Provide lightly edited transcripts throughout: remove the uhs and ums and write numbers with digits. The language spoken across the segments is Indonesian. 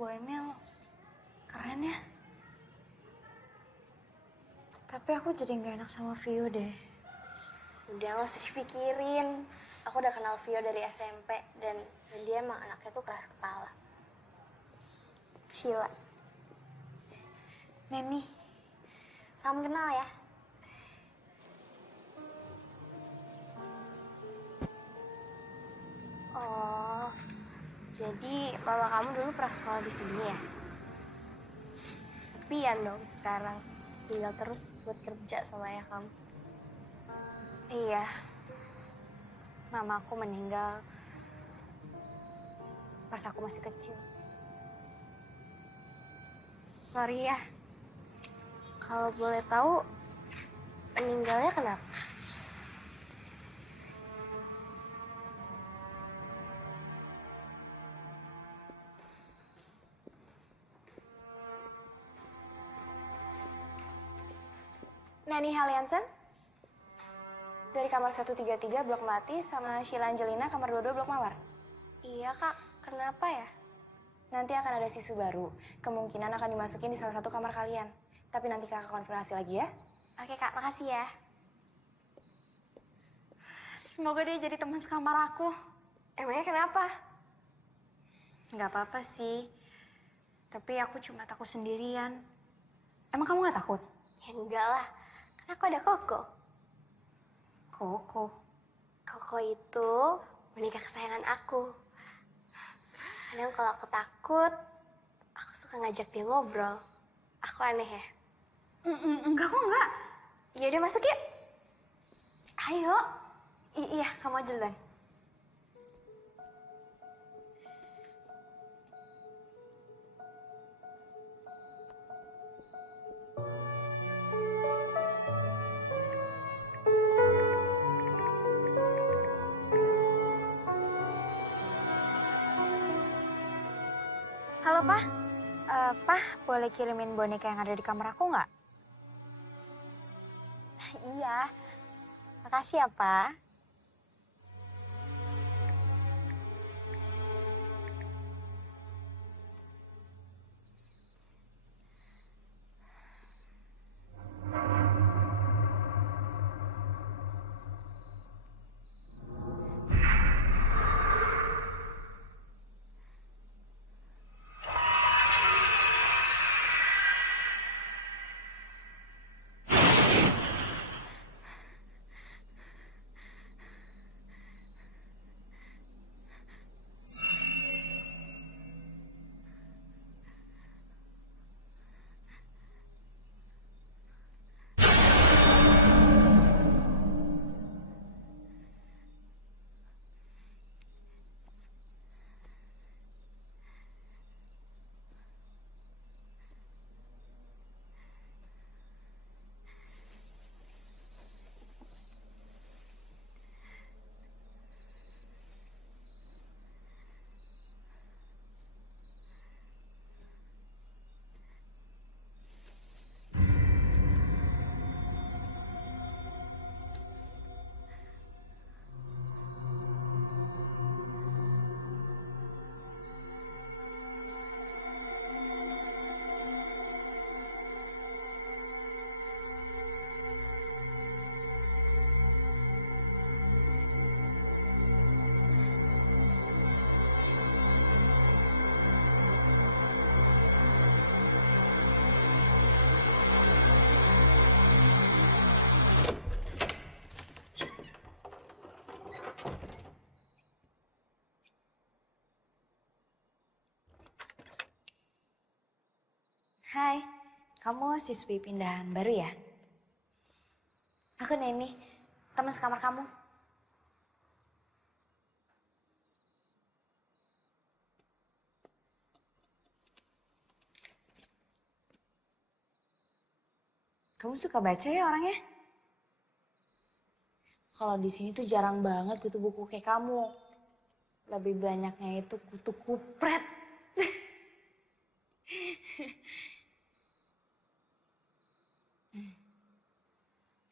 Bu Emil keren ya. Tapi aku jadi nggak enak sama Vio deh. Udah nggak usah dipikirin. Aku udah kenal Vio dari SMP dan dia emang anaknya tuh keras kepala. Sheila. Neni. Salam kenal ya. Oh, jadi mama kamu dulu pernah sekolah di sini ya? Sepian dong sekarang. Tinggal terus buat kerja sama ayah kamu. Iya. Mama aku meninggal pas aku masih kecil. Sorry ya. Kalau boleh tahu, meninggalnya kenapa? Nani Haliansen? Dari kamar 133 blok Melati sama Sheila Angelina kamar 22 blok Mawar? Iya kak, kenapa ya? Nanti akan ada siswa baru. Kemungkinan akan dimasukin di salah satu kamar kalian. Tapi nanti kakak konfirmasi lagi ya. Oke kak, makasih ya. Semoga dia jadi teman sekamar aku. Emangnya kenapa? Nggak apa-apa sih. Tapi aku cuma takut sendirian. Emang kamu nggak takut? Ya enggak lah, kan aku ada Koko. Koko. Koko itu boneka kesayangan aku. Kadang kalau aku takut, aku suka ngajak dia ngobrol. Aku aneh ya? Enggak kok, enggak. Ya udah masuk yuk. Ayo. Iya, kamu aja duluan. Halo, Pak. Pak, boleh kirimin boneka yang ada di kamar aku nggak? Iya. Makasih ya, Pak. Hai, kamu siswi pindahan baru ya? Aku Neni, teman sekamar kamu. Kamu suka baca ya orangnya? Kalau di sini tuh jarang banget kutu buku kayak kamu. Lebih banyaknya itu kutu kupret.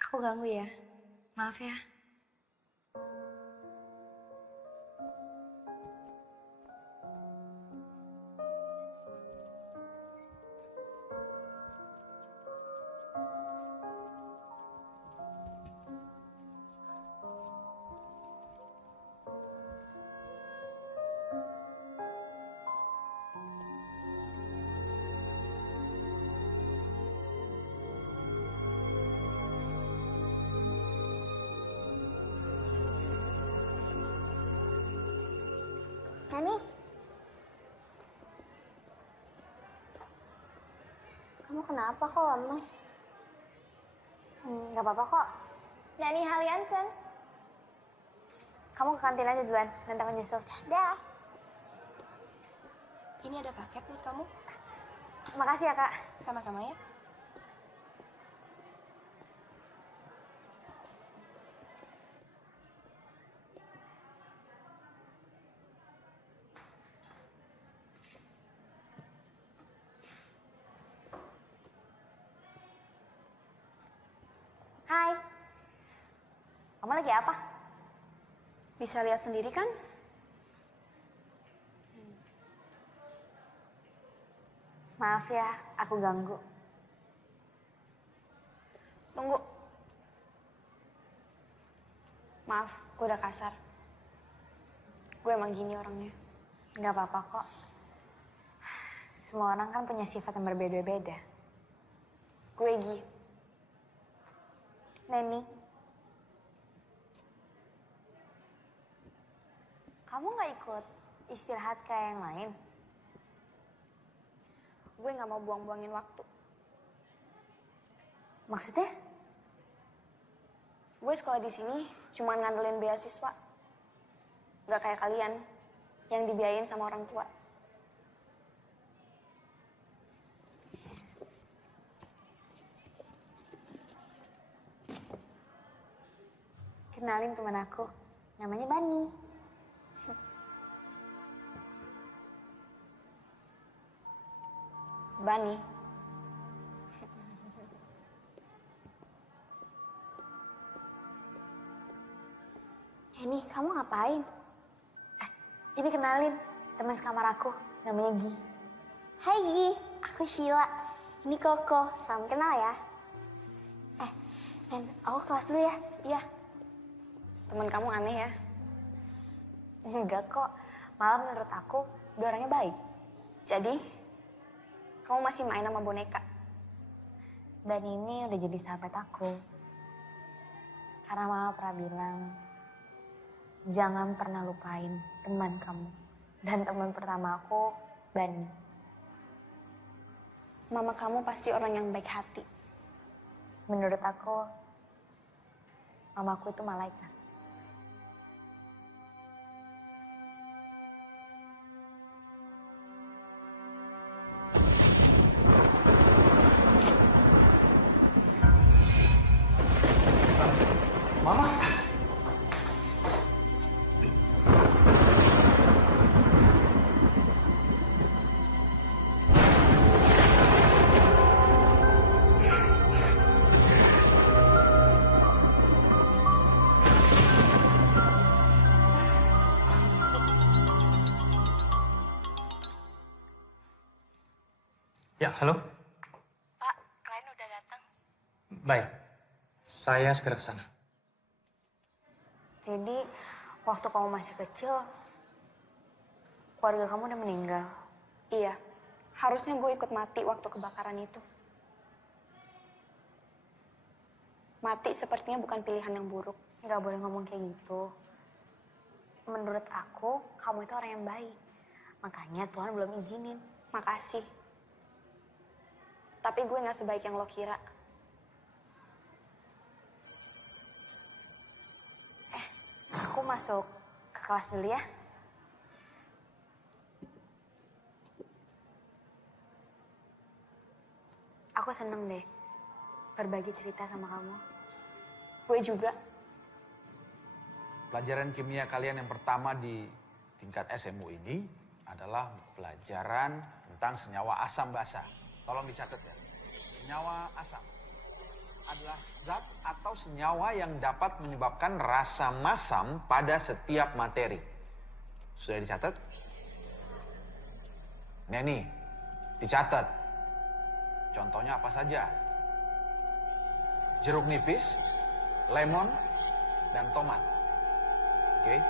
Aku ganggu ya, maaf ya. Nani? Kamu kenapa kok lemes? Gak apa-apa kok. Nani Haliansen. Kamu ke kantin aja duluan, nanti aku nyusul. Dah. Ini ada paket buat kamu. Makasih ya, Kak. Sama-sama ya. Hai. Kamu lagi apa? Bisa lihat sendiri kan? Maaf ya, aku ganggu. Tunggu. Maaf, gue udah kasar. Gue emang gini orangnya. Gak apa-apa kok. Semua orang kan punya sifat yang berbeda-beda. Gue Gi. Neni. Kamu gak ikut istirahat kayak yang lain? Gue gak mau buang-buangin waktu. Maksudnya? Gue sekolah di sini cuma ngandelin beasiswa. Gak kayak kalian yang dibiayain sama orang tua. Kenalin teman aku, namanya Bani. Bani. Nani, kamu ngapain? Ini kenalin, teman sekamar aku, namanya Gi. Hai Gi, aku Sheila. Ini Koko, salam kenal ya. Nen, aku kelas dulu ya. Iya. Teman kamu aneh ya? Enggak kok, malah menurut aku dia orangnya baik. Jadi, kamu masih main sama boneka? Dan ini udah jadi sahabat aku. Karena mama pernah bilang, jangan pernah lupain teman kamu. Dan teman pertama aku, Bani. Mama kamu pasti orang yang baik hati. Menurut aku, mamaku itu malaikat. Mama. Ya, halo. Pak, klien udah datang. Baik, saya segera ke sana. Jadi, waktu kamu masih kecil, keluarga kamu udah meninggal. Iya, harusnya gue ikut mati waktu kebakaran itu. Mati sepertinya bukan pilihan yang buruk. Gak boleh ngomong kayak gitu. Menurut aku, kamu itu orang yang baik. Makanya Tuhan belum izinin. Makasih. Tapi gue gak sebaik yang lo kira. Aku masuk ke kelas dulu ya. Aku seneng deh berbagi cerita sama kamu. Gue juga. Pelajaran kimia kalian yang pertama di tingkat SMU ini adalah pelajaran tentang senyawa asam basa. Tolong dicatat ya. Senyawa asam adalah zat atau senyawa yang dapat menyebabkan rasa masam pada setiap materi. Sudah dicatat? Neni, dicatat. Contohnya apa saja? Jeruk nipis, lemon, dan tomat. Oke?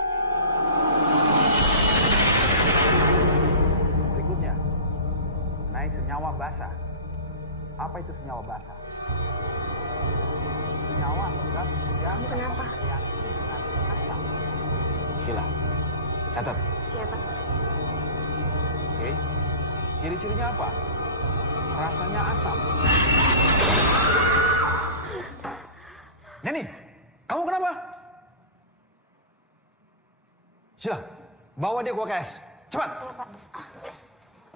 Berikutnya, mengenai senyawa basa. Apa itu senyawa basa? Senyawa atau zat yang kenapa? bereaksi dengan asam. Sheila, catat. Iya, Pak. Oke. Ciri-cirinya apa? Rasanya asam. Neni, kamu kenapa? Sheila, bawa dia ke UKS. Cepat. Iya, Pak.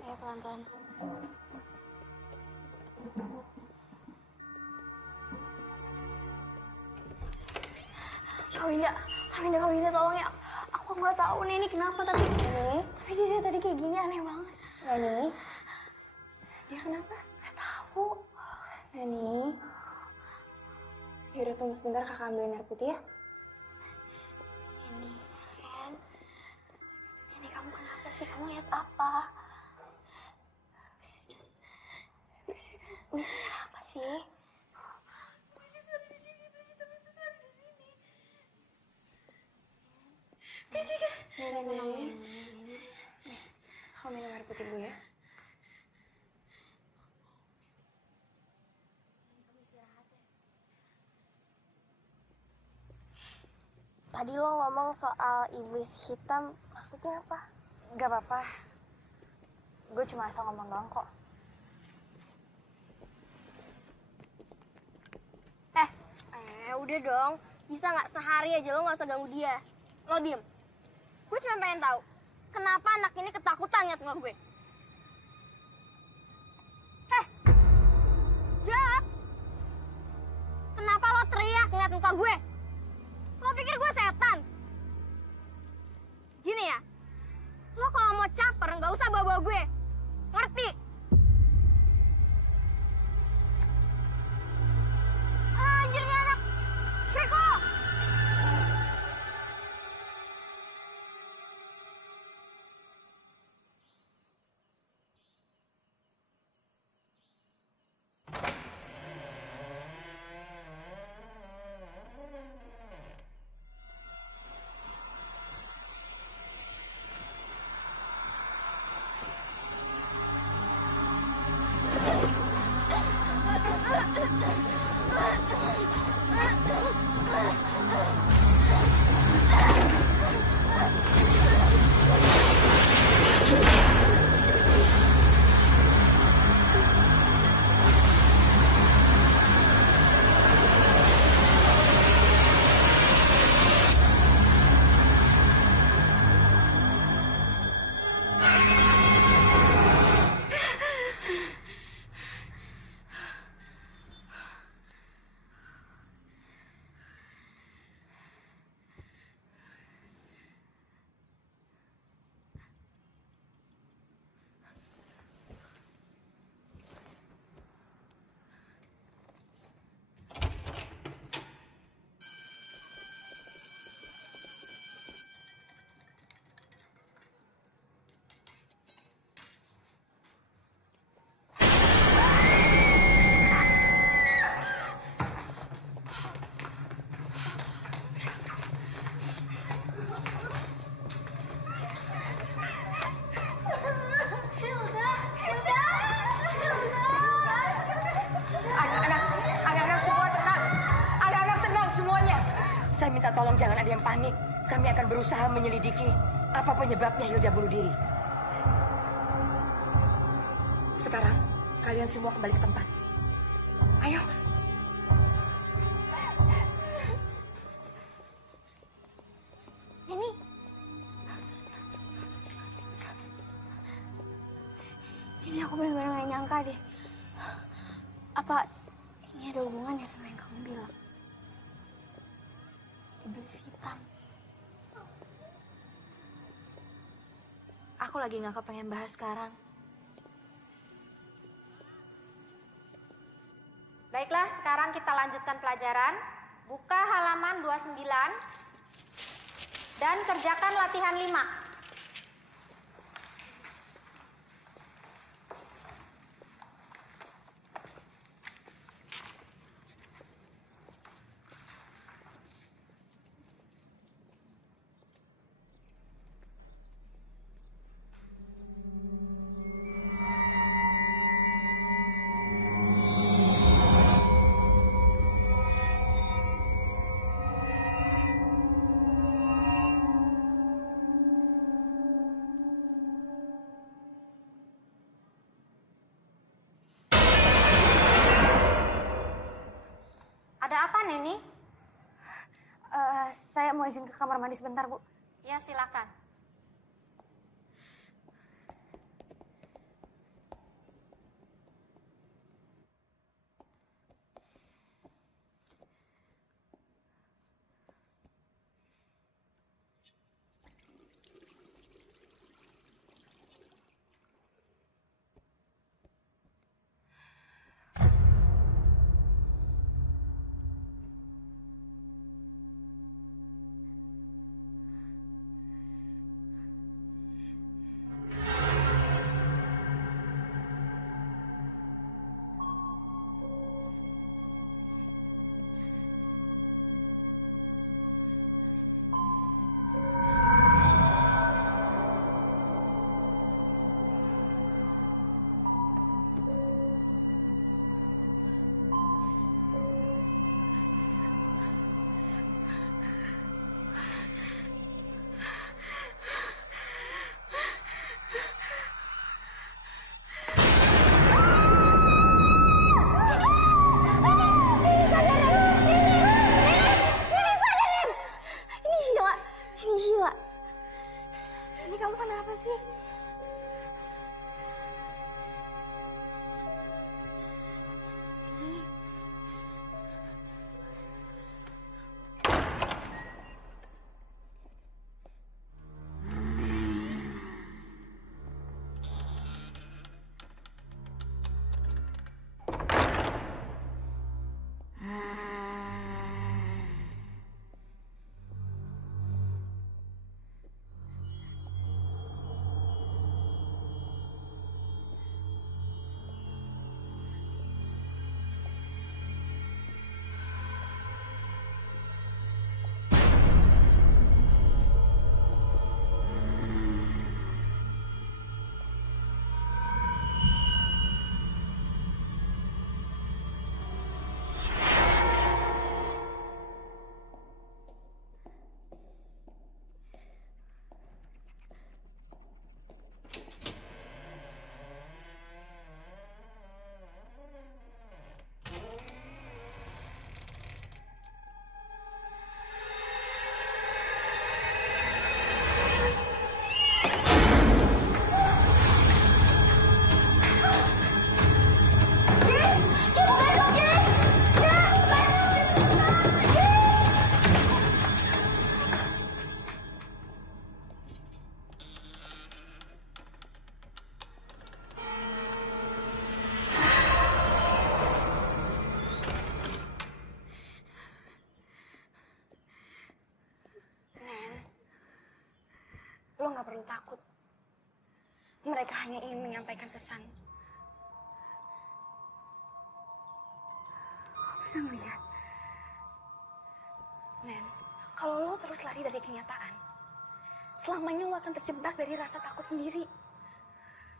Ayo pelan-pelan. Kak Winda, tolong ya. Aku nggak tahu nih ini kenapa, tapi dia tadi kayak gini aneh banget. Nani, Dia kenapa? Nggak tahu. Nani. Yaudah tunggu sebentar, kakak ambilin air putih ya. Ini kamu kenapa sih? Kamu lihat apa? Bisik apa sih? Nih. Kamu minum air putih dulu ya. Tadi lo ngomong soal iblis hitam, maksudnya apa? Gak apa-apa. Gue cuma asal ngomong doang kok. Udah dong. Bisa nggak sehari aja lo nggak usah ganggu dia. Lo diem. Gue cuma pengen tahu, kenapa anak ini ketakutan ngeliat muka gue? Jawab. Kenapa lo teriak ngeliat muka gue? Lo pikir gue setan? Gini ya, lo kalau mau caper nggak usah bawa-bawa gue. Ngerti? Anjir nih anak. Freko! Saya minta tolong jangan ada yang panik. Kami akan berusaha menyelidiki apa penyebabnya Hilda bunuh diri. Sekarang, kalian semua kembali ke tempat. Ayo. Ini aku benar-benar gak nyangka deh. Apa ini ada hubungannya sama yang kamu bilang? Iblis hitam. Aku lagi gak kepengen bahas sekarang. Baiklah, sekarang kita lanjutkan pelajaran. Buka halaman 29 dan kerjakan latihan 5. Neni? Saya mau izin ke kamar mandi sebentar, Bu. Ya, silakan. Ini Sheila. Ini kamu kenapa sih? Ini. Lo nggak perlu takut. Mereka hanya ingin menyampaikan pesan. Lo bisa ngeliat? Nen, kalau lo terus lari dari kenyataan, selamanya lo akan terjebak dari rasa takut sendiri.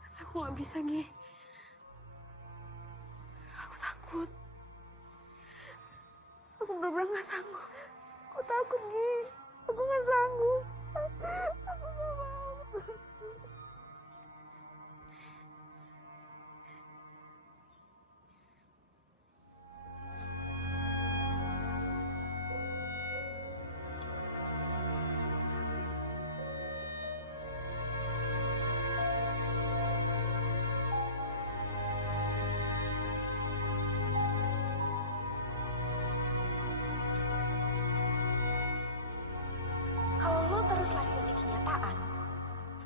Tapi aku nggak bisa, Gi. Aku takut. Aku bener-bener nggak sanggup. Aku takut, Gi. Aku nggak sanggup. Aku nggak mau. Kalau lo terus lari dari kenyataan,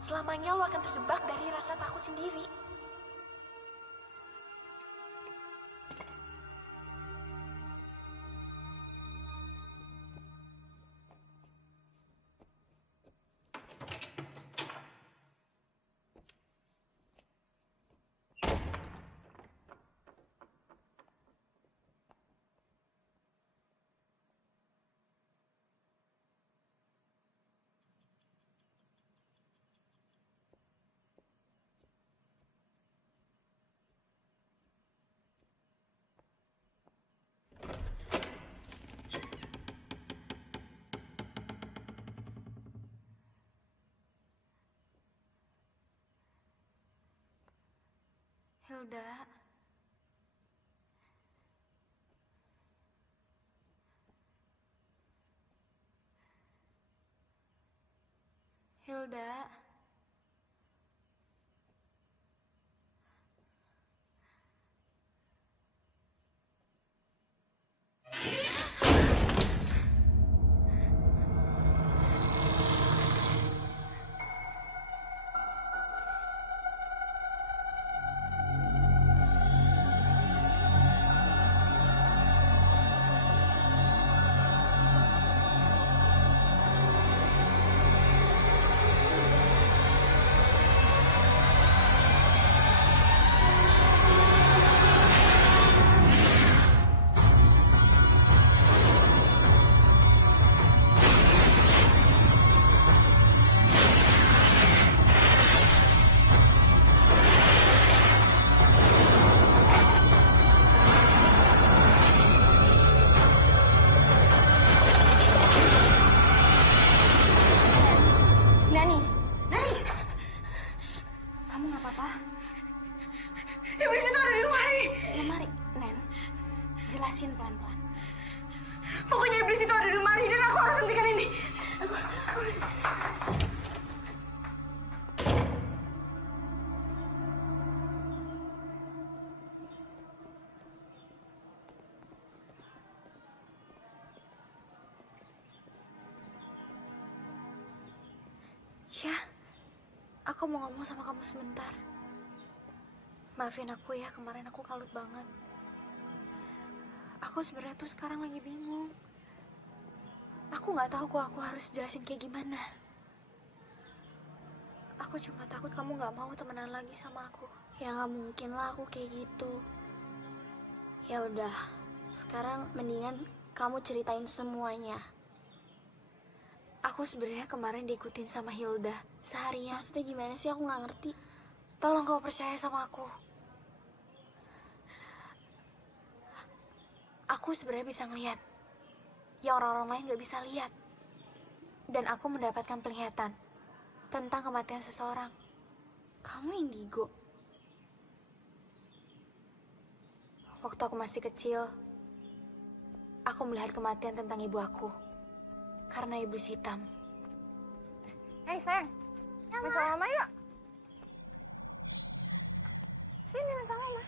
selamanya lo akan terjebak dari rasa takut sendiri. Hilda, Hilda. Nani, Nani, kamu nggak apa-apa? Iblis itu ada di lemari. Lemari, Nen, jelasin pelan-pelan. Pokoknya iblis itu ada di lemari dan aku harus hentikan ini. Ya, aku mau ngomong sama kamu sebentar. Maafin aku ya, kemarin aku kalut banget. Aku sebenarnya tuh sekarang lagi bingung. Aku nggak tahu kok aku harus jelasin kayak gimana. Aku cuma takut kamu nggak mau temenan lagi sama aku. Ya nggak mungkin lah aku kayak gitu. Ya udah, sekarang mendingan kamu ceritain semuanya. Aku sebenarnya kemarin diikutin sama Hilda seharian. Maksudnya gimana sih? Aku nggak ngerti. Tolong kau percaya sama aku. Aku sebenarnya bisa ngeliat yang orang-orang lain nggak bisa lihat. Dan aku mendapatkan penglihatan tentang kematian seseorang. Kamu indigo. Waktu aku masih kecil, aku melihat kematian tentang ibu aku karena iblis hitam. Hei sayang, main sama mama yuk. Sini main sama mama.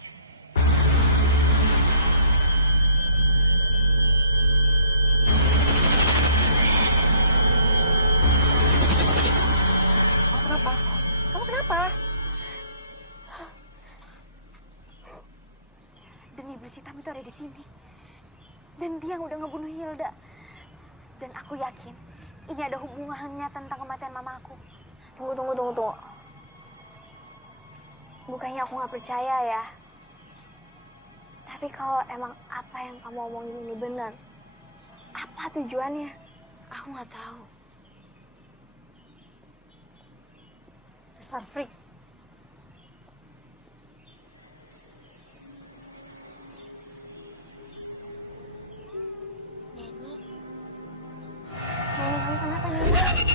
Kamu kenapa? Kamu kenapa? Dan iblis hitam itu ada di sini. Dan dia yang udah ngebunuh Hilda. Dan aku yakin ini ada hubungannya tentang kematian mama aku. Tunggu. Bukannya aku nggak percaya ya. Tapi kalau emang apa yang kamu omongin ini benar, apa tujuannya? Aku nggak tahu. Dasar freak. Neni, Nenek, kamu kenapa Nenek?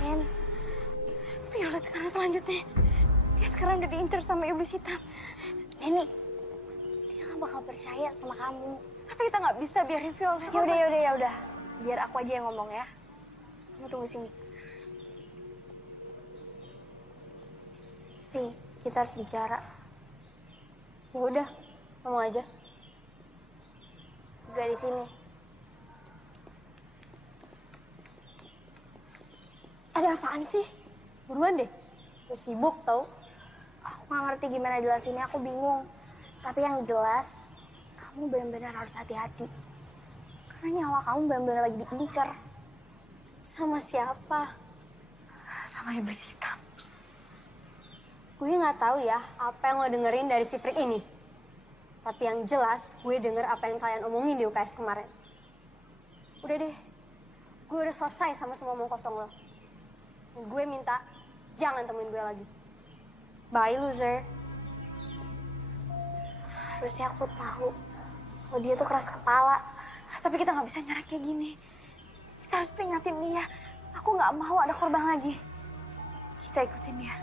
Nen, Violet sekarang selanjutnya. Dia sekarang udah diincar sama iblis hitam. Nenek, dia nggak bakal percaya sama kamu. Tapi kita nggak bisa biarin Violet. Ya udah. Biar aku aja yang ngomong ya. Kamu tunggu sini. Vi, kita harus bicara. Ya udah, ngomong aja. Gak di sini. Ada apaan sih? Buruan deh. Gue sibuk tau. Aku nggak ngerti gimana jelasinnya, aku bingung. Tapi yang jelas, kamu benar-benar harus hati-hati. Karena nyawa kamu benar-benar lagi diincar. Sama siapa? Sama iblis hitam. Gue nggak tahu ya apa yang lo dengerin dari si freak ini. Tapi yang jelas gue denger apa yang kalian omongin di UKS kemarin. Udah deh, gue udah selesai sama semua omong kosong lo. Dan gue minta jangan temuin gue lagi. Bye loser. Harusnya aku tahu kalau dia tuh keras kepala. Tapi kita nggak bisa nyerah kayak gini. Kita harus peringatin dia. Aku nggak mau ada korban lagi. Kita ikutin dia.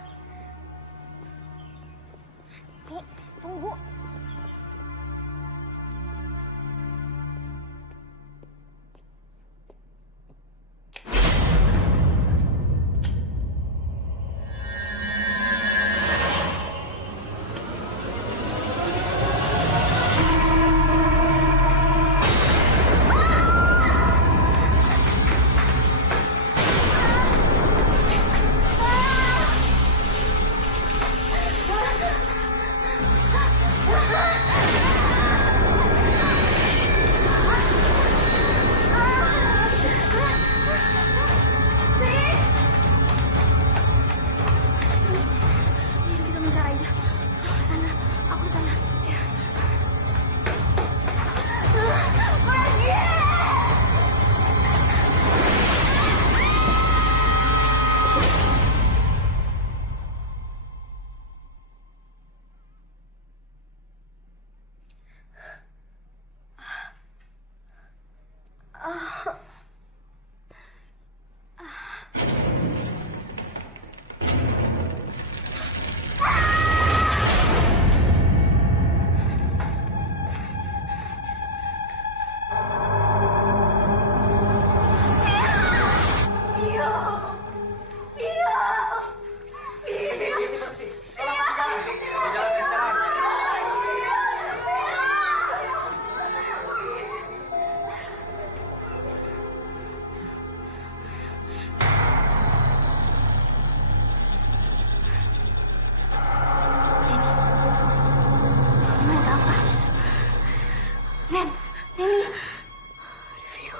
Nih, tunggu. apa? Neni. Vio.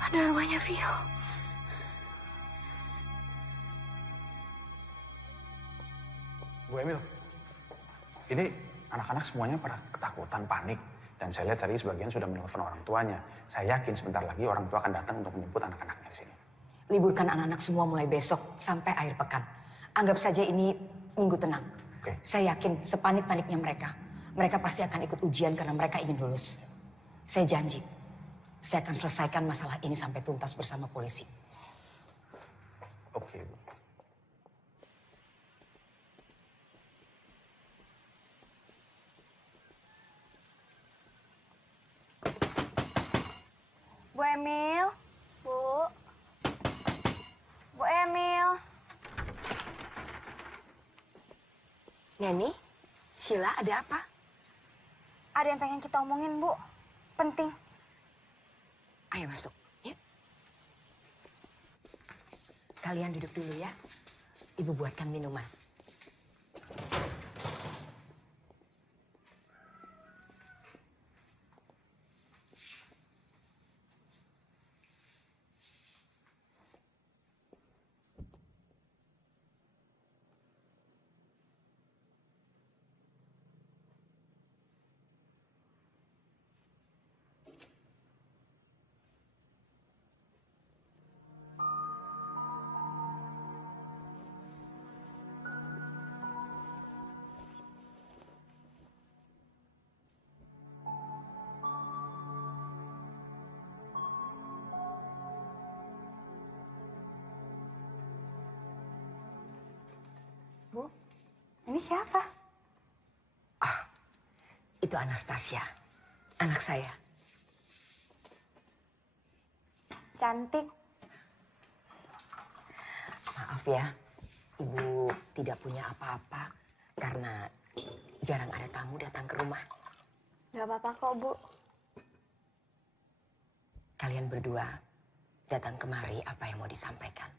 Ada arwahnya Vio. Bu Emil, ini anak-anak semuanya pada ketakutan, panik. Dan saya lihat tadi sebagian sudah menelpon orang tuanya. Saya yakin sebentar lagi orang tua akan datang untuk menjemput anak-anaknya di sini. Liburkan anak-anak semua mulai besok sampai akhir pekan. Anggap saja ini minggu tenang. Oke. Saya yakin sepanik-paniknya mereka. Mereka pasti akan ikut ujian karena mereka ingin lulus. Saya janji, saya akan selesaikan masalah ini sampai tuntas bersama polisi. Oke, Bu. Bu Emil. Bu. Bu Emil. Neni, Sheila ada apa? Ada yang pengen kita omongin, Bu. Penting. Ayo masuk, ya. Kalian duduk dulu ya. Ibu buatkan minuman. Bu, ini siapa? Itu Anastasia, anak saya. Cantik. Maaf ya, Ibu tidak punya apa-apa karena jarang ada tamu datang ke rumah. Gak apa-apa kok, Bu. Kalian berdua datang kemari, apa yang mau disampaikan?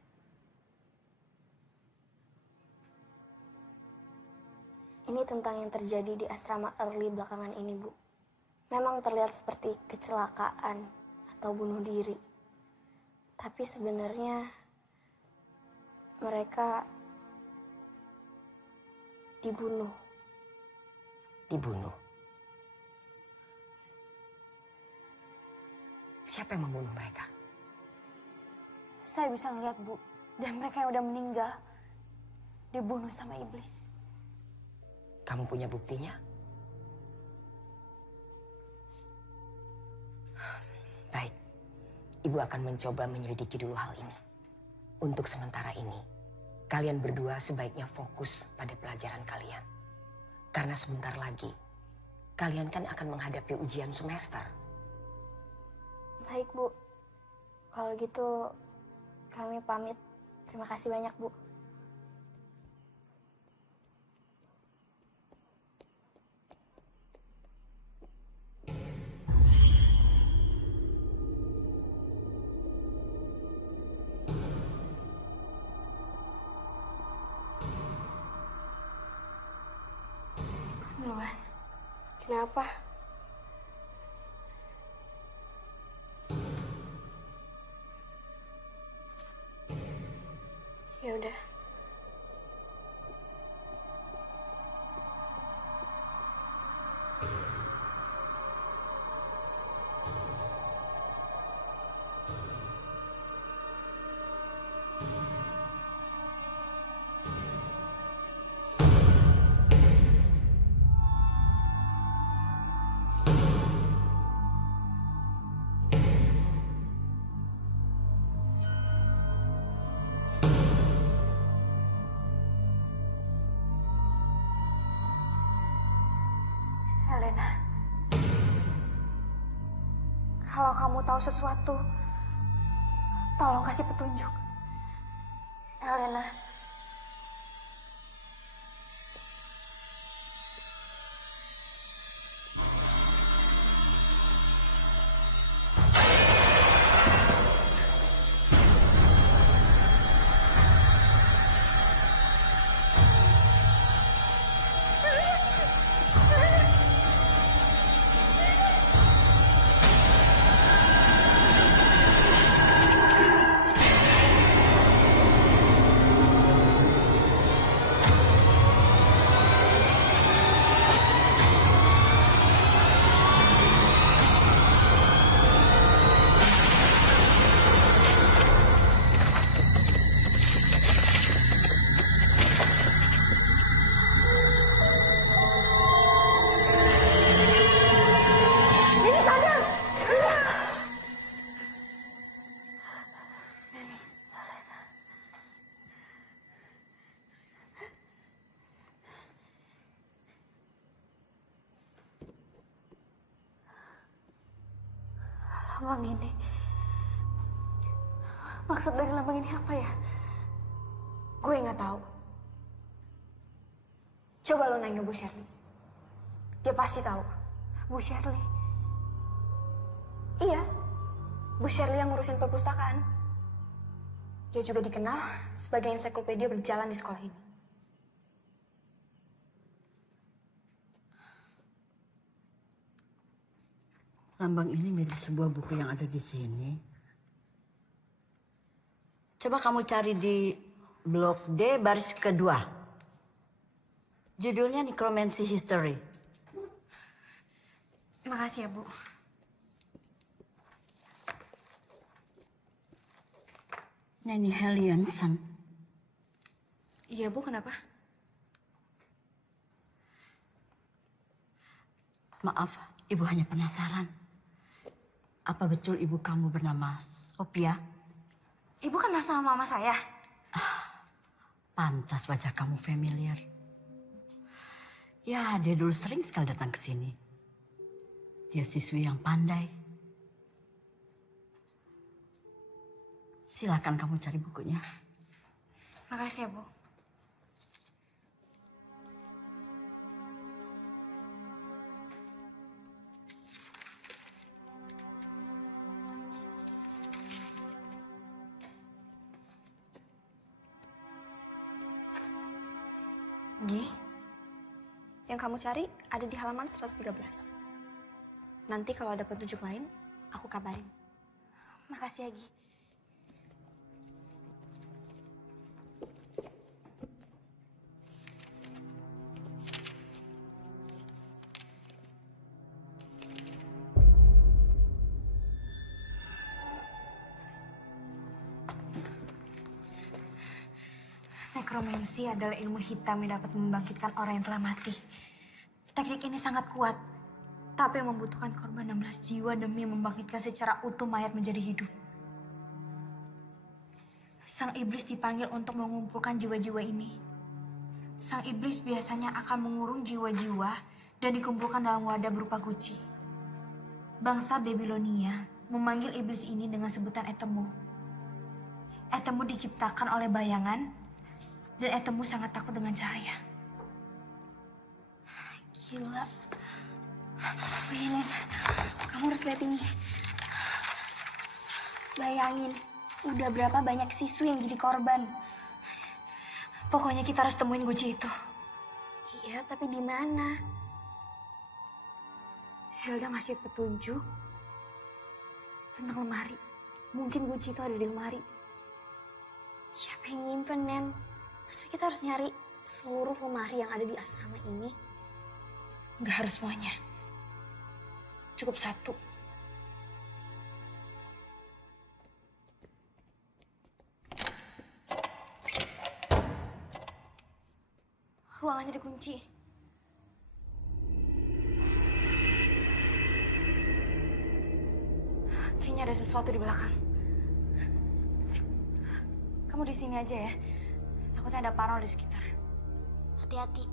Ini tentang yang terjadi di asrama Early belakangan ini, Bu. Memang terlihat seperti kecelakaan atau bunuh diri. Tapi sebenarnya mereka dibunuh. Dibunuh. Siapa yang membunuh mereka? Saya bisa ngeliat, Bu. Dan mereka yang udah meninggal dibunuh sama iblis. Kamu punya buktinya? Baik, Ibu akan mencoba menyelidiki dulu hal ini. Untuk sementara ini, kalian berdua sebaiknya fokus pada pelajaran kalian. Karena sebentar lagi, kalian kan akan menghadapi ujian semester. Baik, Bu. Kalau gitu, kami pamit. Terima kasih banyak, Bu. Luan, kenapa? Ya udah. Elena, kalau kamu tahu sesuatu, tolong kasih petunjuk. Elena. Ruang ini. Maksud dari lambang ini apa ya? Gue nggak tahu. Coba lo nanya Bu Shirley. Dia pasti tahu. Bu Shirley. Iya, Bu Shirley yang ngurusin perpustakaan. Dia juga dikenal sebagai ensiklopedia berjalan di sekolah ini. Lambang ini mirip sebuah buku yang ada di sini. Coba kamu cari di blok D baris kedua. Judulnya Necromancy History. Makasih ya, Bu. Nanny Hellianson. Iya, Bu, kenapa? Maaf, Ibu hanya penasaran. Apa betul ibu kamu bernama Sophia? Ibu kenal sama mama saya? Pantas wajah kamu familiar. Ya, dia dulu sering sekali datang ke sini. Dia siswi yang pandai. Silakan kamu cari bukunya. Makasih ya, Bu. Gi, yang kamu cari ada di halaman 113. Nanti kalau ada petunjuk lain, aku kabarin. Makasih ya, Gi. Nekromansi adalah ilmu hitam yang dapat membangkitkan orang yang telah mati. Teknik ini sangat kuat, tapi membutuhkan korban 16 jiwa demi membangkitkan secara utuh mayat menjadi hidup. Sang iblis dipanggil untuk mengumpulkan jiwa-jiwa ini. Sang iblis biasanya akan mengurung jiwa-jiwa dan dikumpulkan dalam wadah berupa guci. Bangsa Babilonia memanggil iblis ini dengan sebutan Etemu. Etemu diciptakan oleh bayangan, dan Etemu sangat takut dengan cahaya. Gila. Bayangin, kamu harus lihat ini. Bayangin, udah berapa banyak siswi yang jadi korban. Pokoknya kita harus temuin guci itu. Iya, tapi di mana? Hilda ngasih petunjuk tentang lemari. Mungkin guci itu ada di lemari. Siapa yang nyimpen, Nen? Masa kita harus nyari seluruh lemari yang ada di asrama ini? Gak harus semuanya. Cukup satu. Ruangannya dikunci. Kayaknya ada sesuatu di belakang. Kamu di sini aja ya. Takutnya ada parno di sekitar. Hati-hati.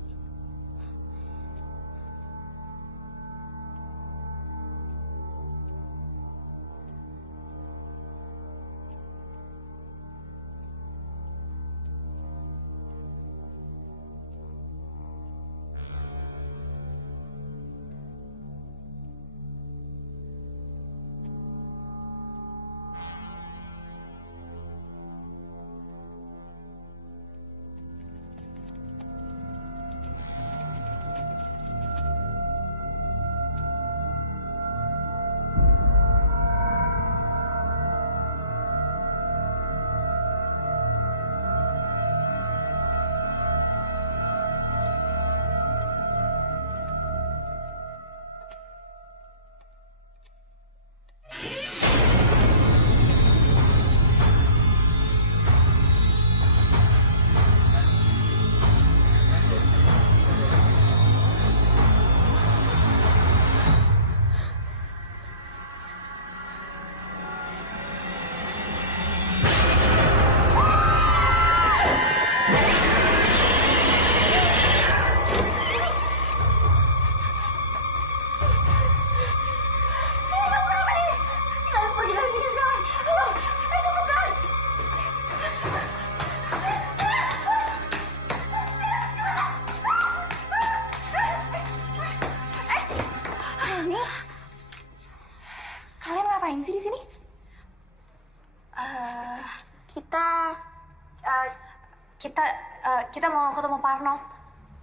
kita mau ketemu Pak Arnold.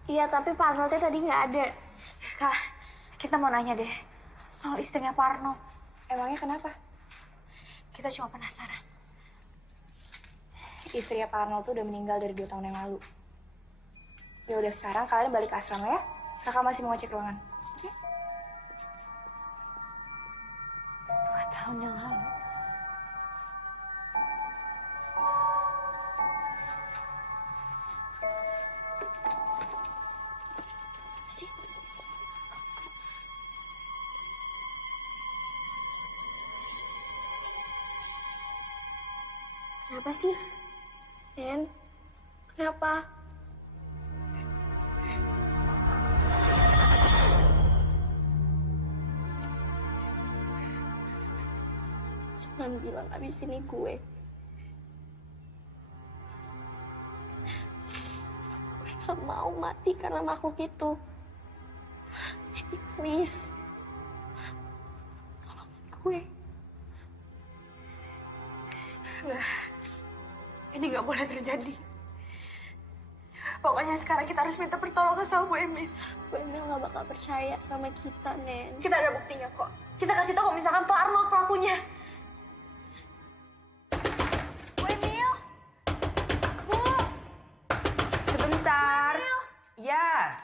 Iya, tapi Pak Arnoldnya tadi nggak ada. Kak, kita mau nanya deh soal istrinya Pak Arnold. Emangnya kenapa? Kita cuma penasaran. Istrinya Pak Arnold tuh udah meninggal dari 2 tahun yang lalu. Ya udah, sekarang kalian balik ke asrama ya. Kakak masih mau ngecek ruangan. Oke? 2 tahun yang lalu. Sih. Kenapa sih? Nen, kenapa? Cuman bilang abis ini gue. Gue gak mau mati karena makhluk itu. Jadi please, tolongin gue. Nah, ini nggak boleh terjadi. Pokoknya sekarang kita harus minta pertolongan sama Bu Emil. Bu Emil nggak bakal percaya sama kita, Nen. Kita ada buktinya kok. Kita kasih tahu kalau misalkan Pak Arnold pelakunya. Bu Emil! Bu! Sebentar. Ya.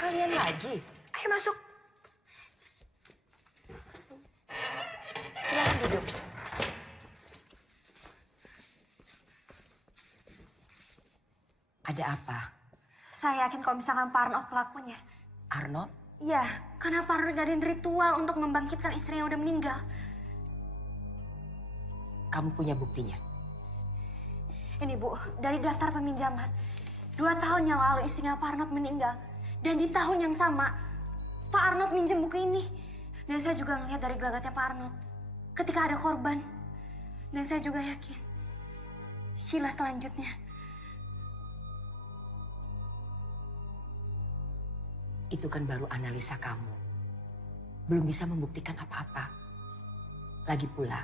Kalian lagi? Ayo masuk. Silakan duduk. Ada apa? Saya yakin kalau misalkan Pak Arnold pelakunya. Arnold? Iya, karena Pak Arnold ngadain ritual untuk membangkitkan istrinya yang udah meninggal. Kamu punya buktinya? Ini Bu, dari daftar peminjaman. 2 tahun yang lalu istrinya Pak Arnold meninggal. Dan di tahun yang sama, Pak Arnold minjem buku ini. Dan saya juga ngeliat dari gelagatnya Pak Arnold. Ketika ada korban. Dan saya juga yakin, Sheila selanjutnya. Itu kan baru analisa kamu. Belum bisa membuktikan apa-apa. Lagi pula,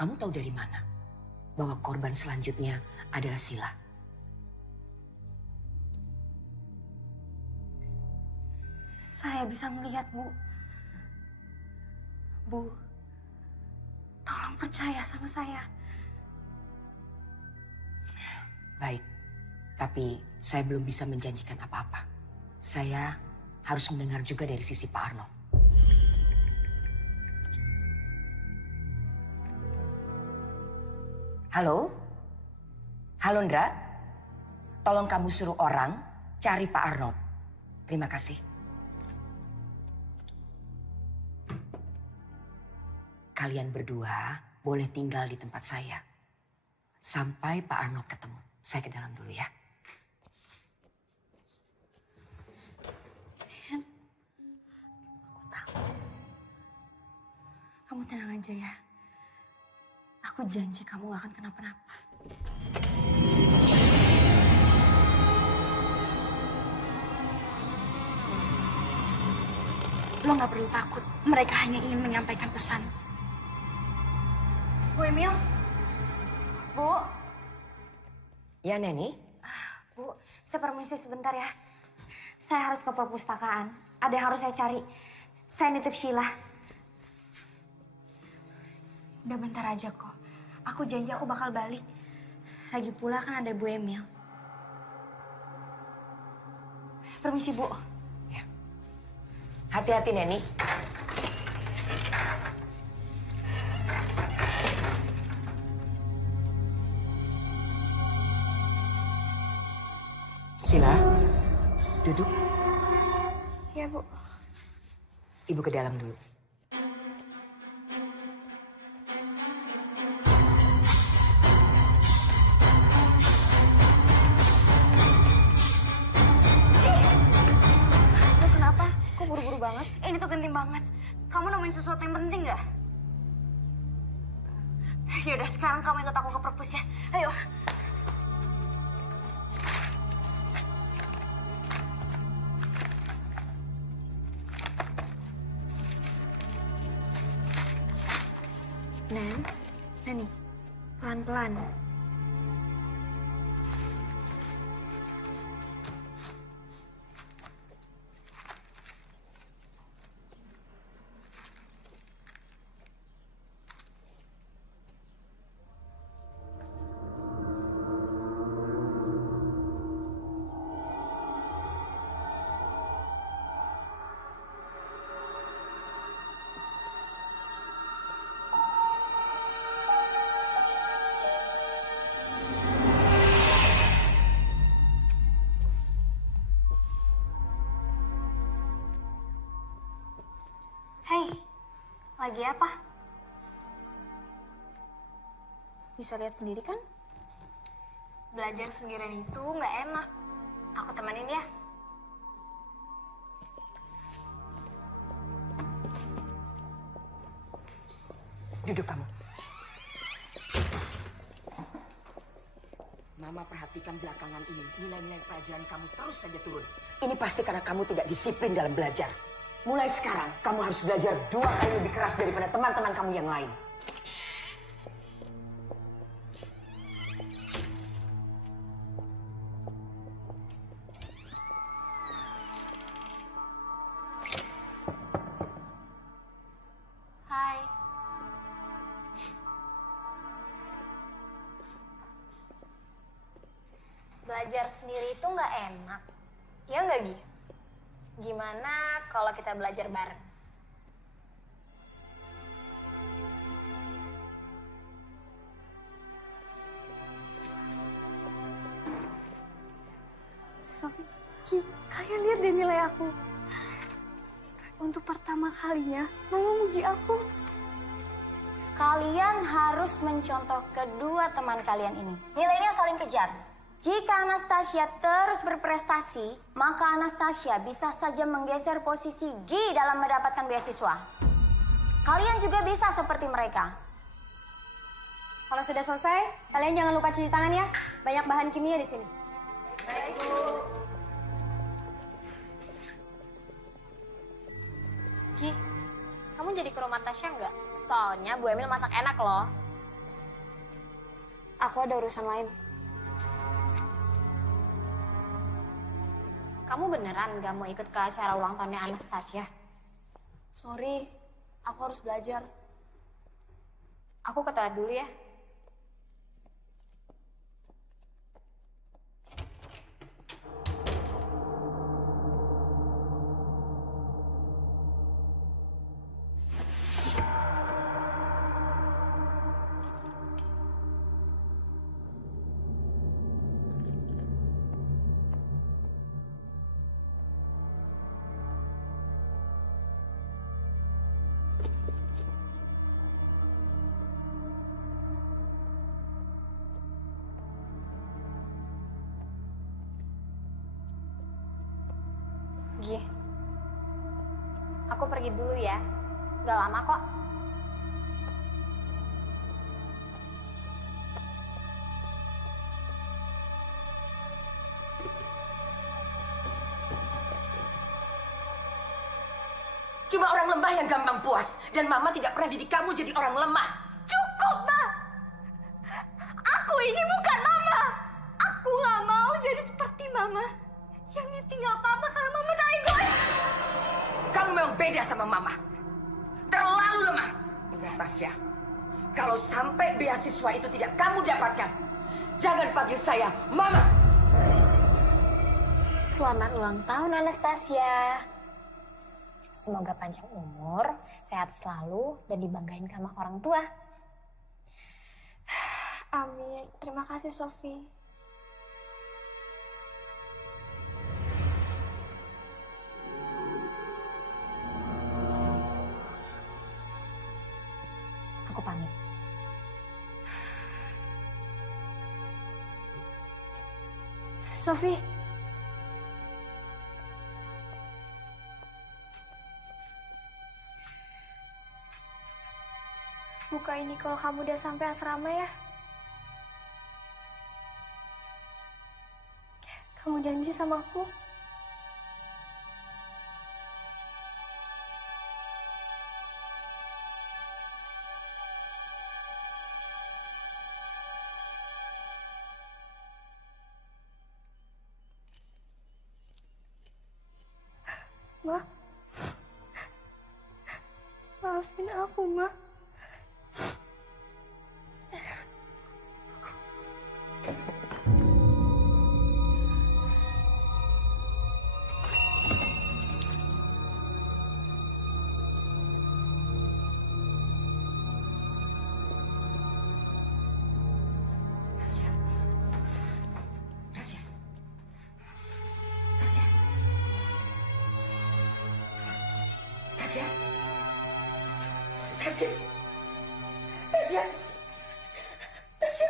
kamu tahu dari mana bahwa korban selanjutnya adalah Sheila? Saya bisa melihat, Bu. Bu, tolong percaya sama saya. Baik, tapi saya belum bisa menjanjikan apa-apa. Saya harus mendengar juga dari sisi Pak Arnold. Halo? Halo, Ndra? Tolong kamu suruh orang cari Pak Arnold. Terima kasih. Kalian berdua boleh tinggal di tempat saya. Sampai Pak Arnold ketemu. Saya ke dalam dulu ya. Aku takut. Kamu tenang aja ya. Aku janji kamu gak akan kenapa-napa. Lo gak perlu takut. Mereka hanya ingin menyampaikan pesan. Bu Emil? Bu? Ya, Neni? Bu, saya permisi sebentar ya. Saya harus ke perpustakaan. Ada yang harus saya cari. Saya nitip Sheila. Udah bentar aja kok. Aku janji aku bakal balik. Lagi pula kan ada Bu Emil. Permisi, Bu. Ya. Hati-hati, Neni. Sheila, duduk. Ya, Bu. Ibu ke dalam dulu. Lo kenapa? Kok buru-buru banget? Ini tuh genting banget. Kamu nemuin sesuatu yang penting nggak? Yaudah, sekarang kamu ikut aku ke perpus ya. Ayo. Neni, pelan-pelan. Lagi apa? Bisa lihat sendiri kan? Belajar sendirian itu nggak enak. Aku temenin ya. Duduk kamu. Mama perhatikan belakangan ini, nilai-nilai pelajaran kamu terus saja turun. Ini pasti karena kamu tidak disiplin dalam belajar. Mulai sekarang, kamu harus belajar 2 kali lebih keras daripada teman-teman kamu yang lain. Hai. Belajar sendiri itu nggak enak. Ya nggak, Gi? Gimana kalau kita belajar bareng? Sofi, kalian lihat deh nilai aku. Untuk pertama kalinya, Mama muji aku. Kalian harus mencontoh kedua teman kalian ini. Nilainya saling kejar. Jika Anastasia terus berprestasi, maka Anastasia bisa saja menggeser posisi Gi dalam mendapatkan beasiswa. Kalian juga bisa seperti mereka. Kalau sudah selesai, kalian jangan lupa cuci tangan ya. Banyak bahan kimia di sini. Baik, Bu. Gi, kamu jadi ke rumah Tasya nggak? Soalnya Bu Emil masak enak loh. Aku ada urusan lain. Kamu beneran nggak mau ikut ke acara ulang tahunnya Anastasia? Sorry, aku harus belajar. Aku ke toilet dulu ya. Gi, aku pergi dulu ya. Gak lama kok. Cuma orang lemah yang gampang puas. Dan Mama tidak pernah didik kamu jadi orang lemah. Cukup, Ma! Aku ini bukan Mama. Aku nggak mau jadi seperti Mama. Yang Niti nggak apa-apa karena Mama tak egois. Kamu memang beda sama Mama. Terlalu lemah. Ingat, Tasya. Kalau sampai beasiswa itu tidak kamu dapatkan, jangan panggil saya Mama. Selamat ulang tahun Anastasia. Semoga panjang umur, sehat selalu, dan dibanggain sama orang tua. Amin. Terima kasih, Sofi. Aku pamit. Sofi. Buka ini kalau kamu udah sampai asrama ya. Kamu janji sama aku? Ma, maafin aku, Ma. Tasya. Tasya. Tasya. Tasya. Tasya. Tasya. Tasya.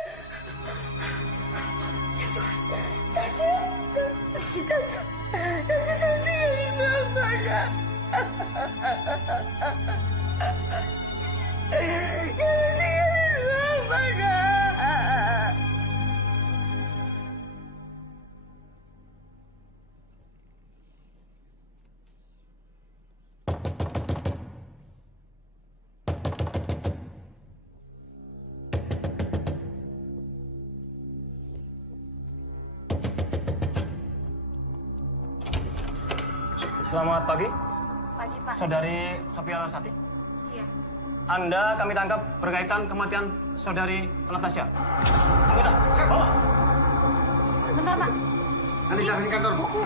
Ya Tuhan. Tasya. Tasya. Tasya saya tinggalin Mama, Kak. Jangan tinggalin Mama, Kak. Selamat pagi, Pagi, Pak. Saudari Sophia Larasati. Iya. Anda kami tangkap berkaitan kematian Saudari Anastasia. Anggota, bawa. Bentar, Pak. Nanti jangan di kantor, Bu.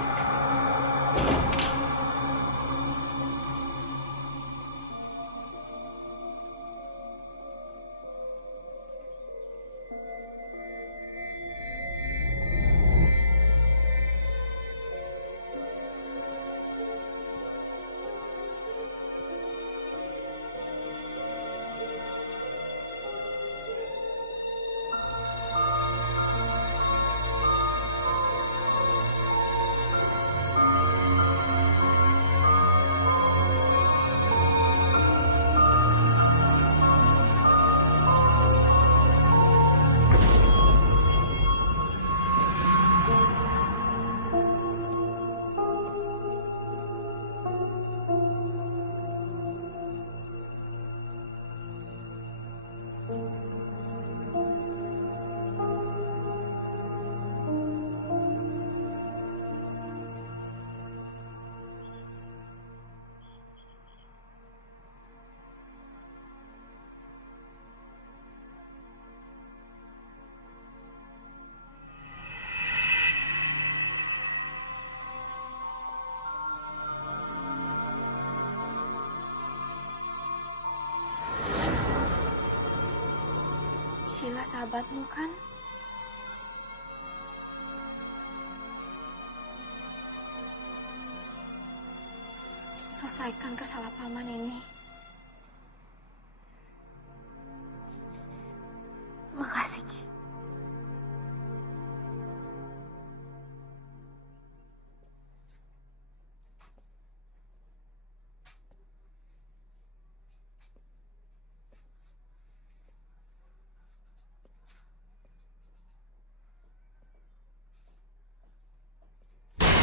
Sheila sahabatmu kan? Selesaikan kesalahpahaman ini. Makasih, Ki.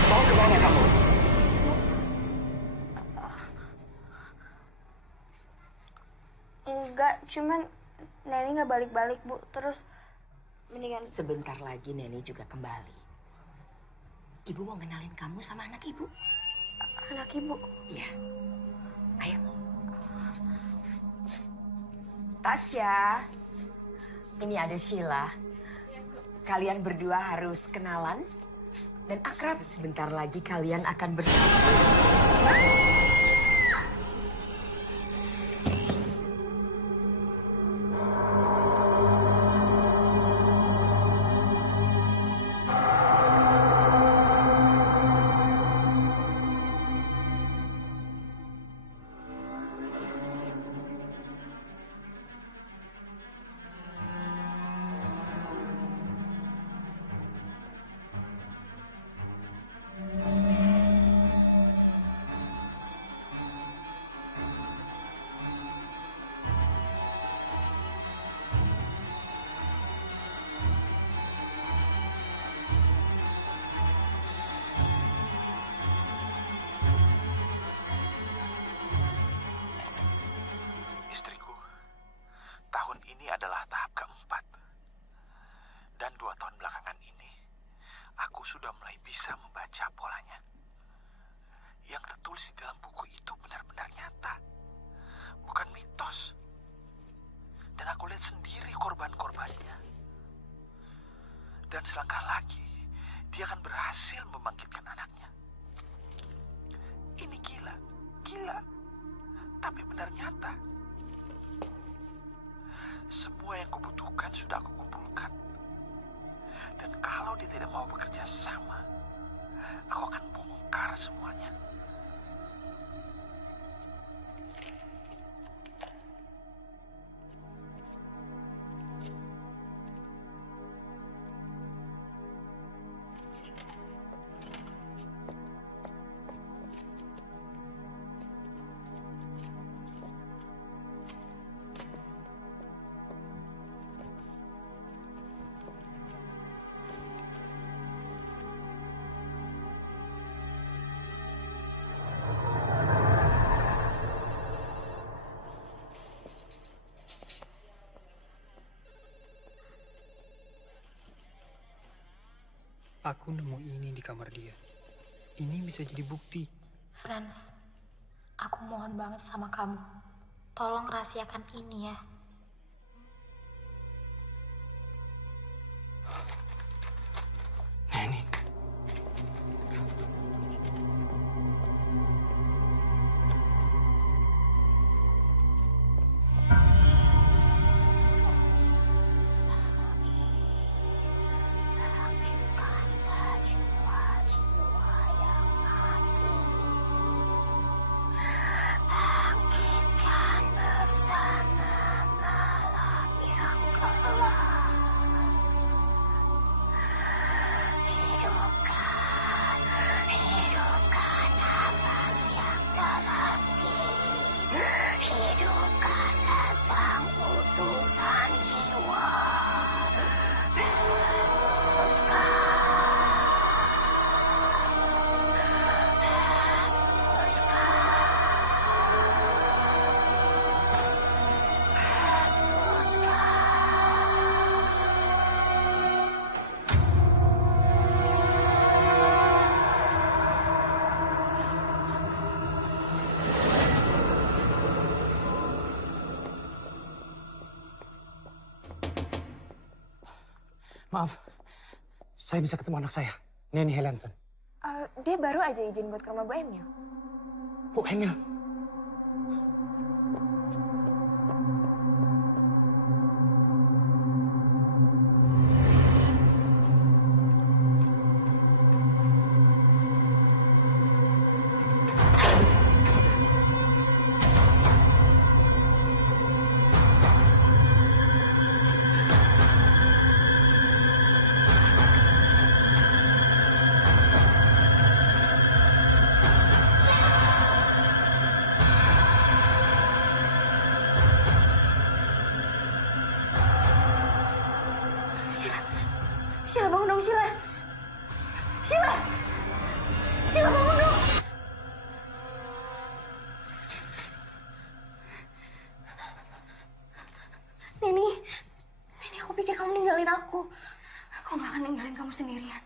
Mau kemana kamu? Enggak, cuman Neni nggak balik-balik, Bu. Terus mendingan... Sebentar lagi Neni juga kembali. Ibu mau kenalin kamu sama anak ibu. Anak Ibu. Iya. Ayo. Tasya. Ini ada Sheila. Kalian berdua harus kenalan dan akrab. Sebentar lagi kalian akan bersatu. Istriku, tahun ini adalah tahap keempat. Dan 2 tahun belakangan ini, aku sudah mulai bisa membaca polanya. Yang tertulis di dalam buku itu benar-benar nyata. Bukan mitos. Dan aku lihat sendiri korban-korbannya. Dan selangkah lagi, dia akan berhasil membangkitkan anaknya. Ini gila, gila. Tapi benar nyata. Semua yang kubutuhkan sudah aku kumpulkan. Dan kalau dia tidak mau bekerja sama, aku akan bongkar semuanya. Aku nemu ini di kamar dia. Ini bisa jadi bukti. Franz, aku mohon banget sama kamu. Tolong rahasiakan ini ya. Neni. Maaf, saya bisa ketemu anak saya, Neni Helensson. Dia baru aja izin buat ke rumah Bu Emil. Bu Emil? Sheila bangun dong, Sheila. Sheila! Sheila bangun dong. Neni, aku pikir kamu ninggalin aku. Aku gak akan ninggalin kamu sendirian.